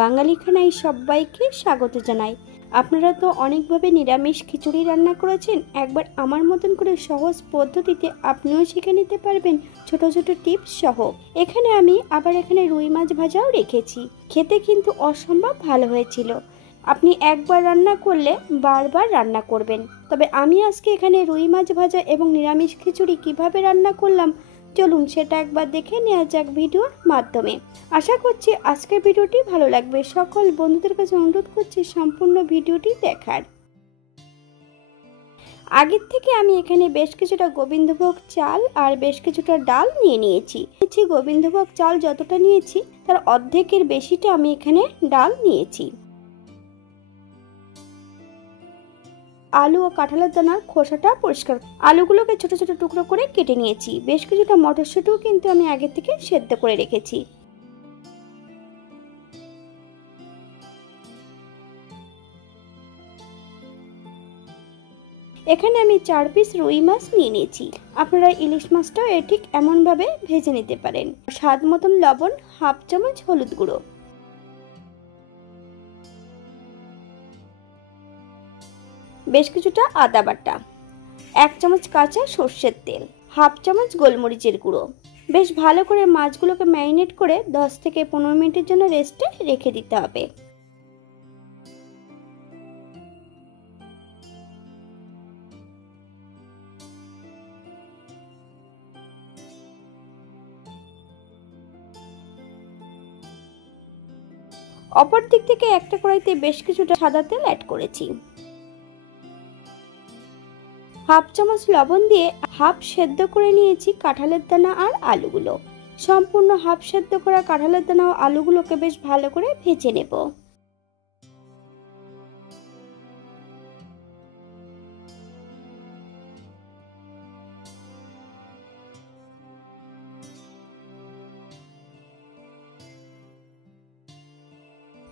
বাঙালি খানায় সবাইকে স্বাগত জানাই। আপনারা তো অনেকভাবে নিরামিষ খিচুড়ি রান্না করেছেন, একবার আমার মতন করে সহজ পদ্ধতিতে আপনিও শিখে নিতে পারবেন ছোট ছোট টিপস সহ। এখানে আমি আবার রুই মাছ ভাজাও রেখেছি, খেতে কিন্তু অসম্ভব ভালো হয়েছিল। আপনি একবার রান্না করলে বারবার রান্না করবেন। তবে আমি আজকে এখানে রুই মাছ ভাজা এবং নিরামিষ খিচুড়ি কিভাবে রান্না করলাম চলুন সেটা একবার দেখে নেওয়া যাক ভিডিওর মাধ্যমে। আশা করছি আজকের ভিডিওটি ভালো লাগবে। সকল বন্ধুদের কাছে অনুরোধ করছি সম্পূর্ণ ভিডিওটি দেখার। আগের থেকে আমি এখানে বেশ কিছুটা গোবিন্দভোগ চাল আর বেশ কিছুটা ডাল নিয়ে নিয়েছি। গোবিন্দভোগ চাল যতটা নিয়েছি তার অর্ধেকের বেশিটা আমি এখানে ডাল নিয়েছি। আলু ও কাঁঠালের দানার খোসাটা পরিষ্কার, আলুগুলোকে ছোট ছোট টুকরো করে কেটে নিয়েছি। বেশ কিছুটা মটরশুঁটিও কিন্তু আমি আগে থেকে সেদ্ধ করে রেখেছি। এখানে আমি 4 পিস রুই মাছ নিয়ে নিয়েছি। আপনারা ইলিশ মাছটাও ঠিক এমনভাবে ভেজে নিতে পারেন। স্বাদ মতন লবণ, হাফ চামচ হলুদ গুঁড়ো, বেশ কিছুটা আদা বাটা, 1 চামচ কাঁচা সর্ষের তেল, হাফ চামচ গোলমরিচের গুঁড়ো। বেশ ভালো করে মাছগুলোকে ম্যারিনেট করে 10 থেকে 15 মিনিটের জন্য রেস্টে রেখে দিতে হবে। অপর দিক থেকে একটা কড়াইতে বেশ কিছুটা সাদা তেল অ্যাড করেছি। হাফ চামচ লবণ দিয়ে হাফ সেদ্ধ করে নিয়েছি কাঁঠালের দানা আর আলুগুলো। সম্পূর্ণ হাফ সেদ্ধ করা কাঁঠালের দানা ও আলুগুলোকে বেশ ভালো করে ভেজে নেব।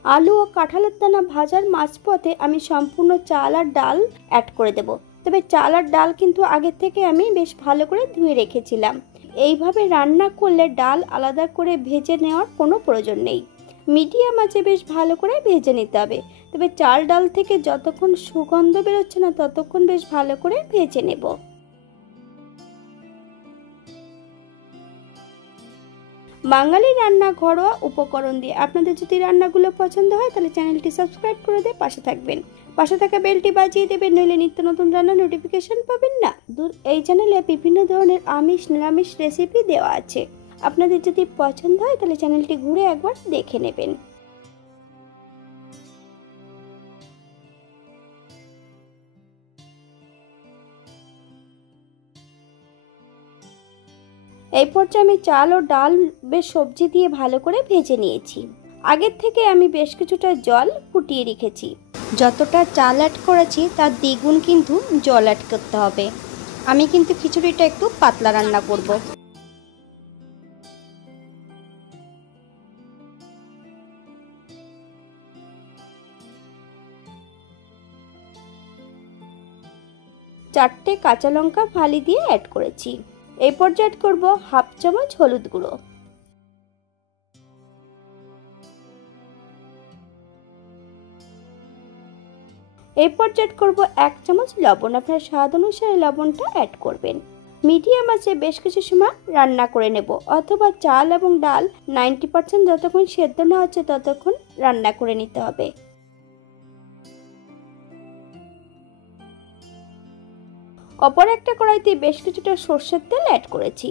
আলু ও কাঁঠালের দানা ভাজার মাঝপথে আমি সম্পূর্ণ চাল আর ডাল অ্যাড করে দেব। তবে চাল আর ডাল কিন্তু আগে থেকে আমি বেশ ভালো করে ধুয়ে রেখেছিলাম। এইভাবে রান্না করলে ডাল আলাদা করে ভেজে নেওয়ার কোনো প্রয়োজন নেই। মিডিয়াম আঁচে বেশ ভালো করে ভেজে নিতে হবে। তবে চাল ডাল থেকে যতক্ষণ সুগন্ধ বেরোচ্ছে না ততক্ষণ বেশ ভালো করে ভেজে নেব। বাঙালি রান্না ঘরোয়া উপকরণ দিয়ে। আপনাদের যদি রান্নাগুলো পছন্দ হয় তাহলে চ্যানেলটি সাবস্ক্রাইব করে দিয়ে পাশে থাকবেন। পাশে থাকা বেলটি বাজিয়ে দেবেন, নইলে নিত্য নতুন রান্নার নোটিফিকেশন পাবেন না। এই চ্যানেলে বিভিন্ন ধরনের আমিষ নিরামিষ রেসিপি দেওয়া আছে। আপনাদের যদি পছন্দ হয় তাহলে চ্যানেলটি ঘুরে একবার দেখে নেবেন। এই পর্যায়ে আমি চাল ও ডাল বেশ সবজি দিয়ে ভালো করে ভেজে নিয়েছি। আগের থেকে আমি বেশ কিছুটা জল ফুটিয়ে রেখেছি। যতটা চাল অ্যাড করেছি তার দ্বিগুণ কিন্তু জল অ্যাড করতে হবে। আমি কিন্তু খিচুড়িটা একটু পাতলা রান্না করব। চারটে কাঁচা লঙ্কা ফালি দিয়ে অ্যাড করেছি। এই পর্যায়ে অ্যাড করব হাফ চামচ হলুদ গুঁড়ো, এই পর্যায়ে অ্যাড করব 1 চামচ লবণ। আপনার স্বাদ অনুসারে লবণটা অ্যাড করবেন। মিডিয়াম আঁচে বেশ কিছু সময় রান্না করে নেব, অথবা চাল এবং ডাল 90% যতক্ষণ সেদ্ধ না হচ্ছে ততক্ষণ রান্না করে নিতে হবে। অপর একটা কড়াইতে বেশ কিছুটা সর্ষের তেল অ্যাড করেছি।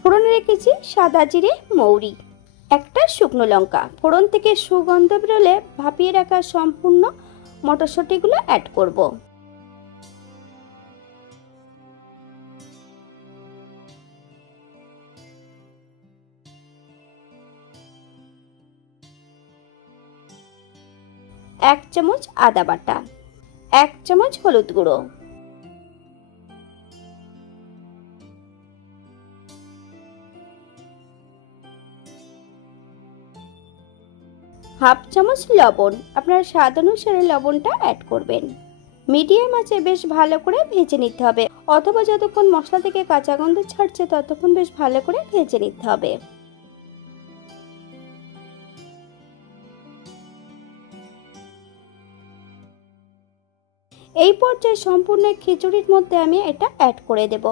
ফোড়নে রেখেছি সাদা জিরে, মৌরি, একটা শুকনো লঙ্কা। ফোড়ন থেকে সুগন্ধ বেরোলে ভাপিয়ে রাখা সম্পূর্ণ মটরশুঁটিগুলো অ্যাড করব। এক চামচ আদা বাটা, 1 চামচ হলুদ গুঁড়ো, হাফ চামচ লবণ, আপনারা স্বাদ অনুসারে লবণটা অ্যাড করবেন। মিডিয়াম আঁচে বেশ ভালো করে ভেজে নিতে হবে, অথবা যতক্ষণ মশলা থেকে কাঁচা গন্ধ ছাড়ছে ততক্ষণ বেশ ভালো করে ভেজে নিতে হবে। এই পর্যায়ে সম্পূর্ণ খিচুড়ির মধ্যে আমি এটা অ্যাড করে দেব।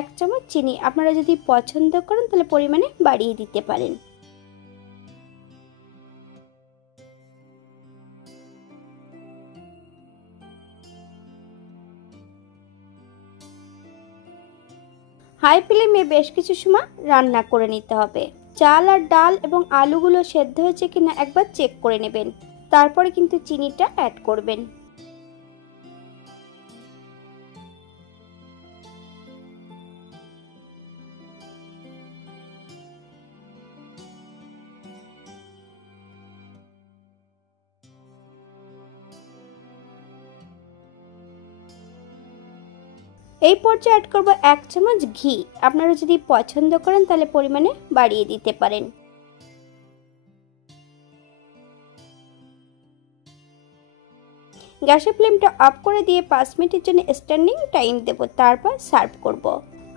এক চামচ চিনি, আপনারা যদি পছন্দ করেন তাহলে পরিমাণে বাড়িয়ে দিতে পারেন। হাই ফ্লেমে বেশ কিছু সময় রান্না করে নিতে হবে। চাল আর ডাল এবং আলুগুলো সেদ্ধ হয়েছে কিনা একবার চেক করে নেবেন, তারপরে কিন্তু চিনিটা অ্যাড করবেন। এই পর্যায়ে অ্যাড করব এক চামচ ঘি, আপনারা যদি পছন্দ করেন তাহলে পরিমাণে বাড়িয়ে দিতে পারেন। গ্যাসের ফ্লেমটা অফ করে দিয়ে 5 মিনিটের জন্য স্ট্যান্ডিং টাইম দেব, তারপর সার্ভ করব।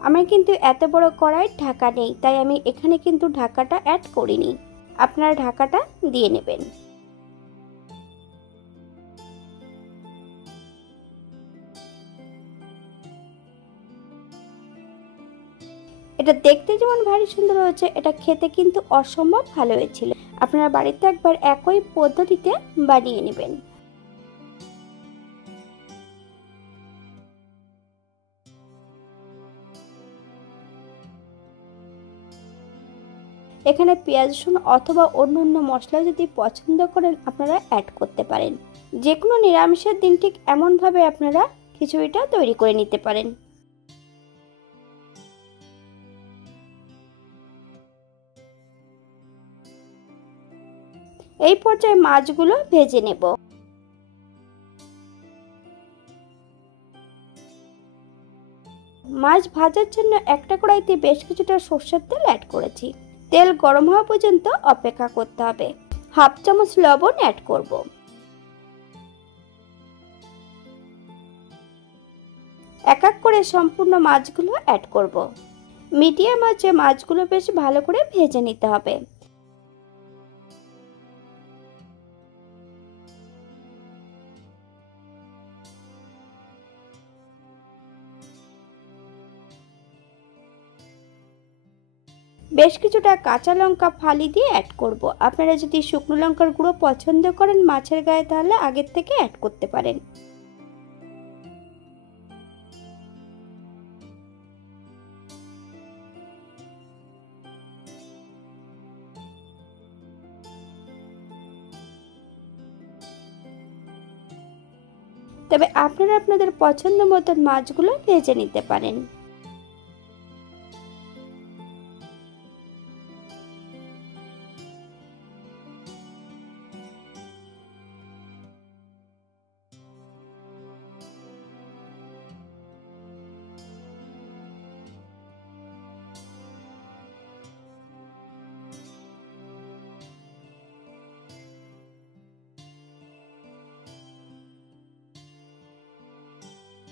আমার কিন্তু এত বড় কড়াইয়ের ঢাকা নেই, তাই আমি এখানে কিন্তু ঢাকাটা অ্যাড করিনি, আপনারা ঢাকাটা দিয়ে নেবেন। এটা দেখতে যেমন ভারী সুন্দর হয়েছে, এটা খেতে কিন্তু অসম্ভব ভালো হয়েছিল। আপনারা বাড়িতে একবার একই পদ্ধতিতে বানিয়ে নেবেন। এখানে পেঁয়াজ রসুন অথবা অন্যান্য মশলা যদি পছন্দ করেন আপনারা অ্যাড করতে পারেন। যে কোনো নিরামিষের দিন ঠিক এমনভাবে আপনারা খিচুড়িটা তৈরি করে নিতে পারেন। এই পর্যায়ে মাছগুলো ভেজে নেব। মাছ ভাজার জন্য একটা কড়াইতে বেশ কিছুটা সরষের তেল অ্যাড করেছি। তেল গরম হওয়া পর্যন্ত অপেক্ষা করতে হবে। হাফ চামচ লবণ অ্যাড করব। এক এক করে সম্পূর্ণ মাছগুলো অ্যাড করব। মিডিয়াম আঁচে মাছগুলো বেশ ভালো করে ভেজে নিতে হবে। বেশ কিছুটা কাঁচা লঙ্কা ফালি দিয়ে অ্যাড করব। আপনারা যদি শুকনো লঙ্কার গুঁড়ো পছন্দ করেন মাছের গায়ে তাহলে আগের থেকে অ্যাড করতে পারেন। তবে আপনারা আপনাদের পছন্দ মতন মাছগুলো ভেজে নিতে পারেন।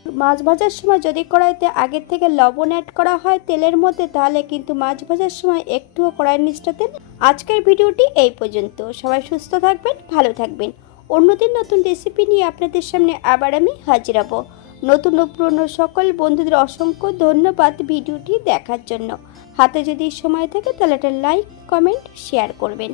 মাছ ভাজার সময় যদি কড়াইতে আগের থেকে লবণ অ্যাড করা হয় তেলের মধ্যে, তাহলে কিন্তু মাছ ভাজার সময় একটুও কড়াইয়ের নিচটাতে। আজকের ভিডিওটি এই পর্যন্ত। সবাই সুস্থ থাকবেন, ভালো থাকবেন। অন্যদিন নতুন রেসিপি নিয়ে আপনাদের সামনে আবার আমি হাজির হব। নতুন ও পুরনো সকল বন্ধুদের অসংখ্য ধন্যবাদ ভিডিওটি দেখার জন্য। হাতে যদি সময় থাকে তাহলে একটা লাইক, কমেন্ট, শেয়ার করবেন।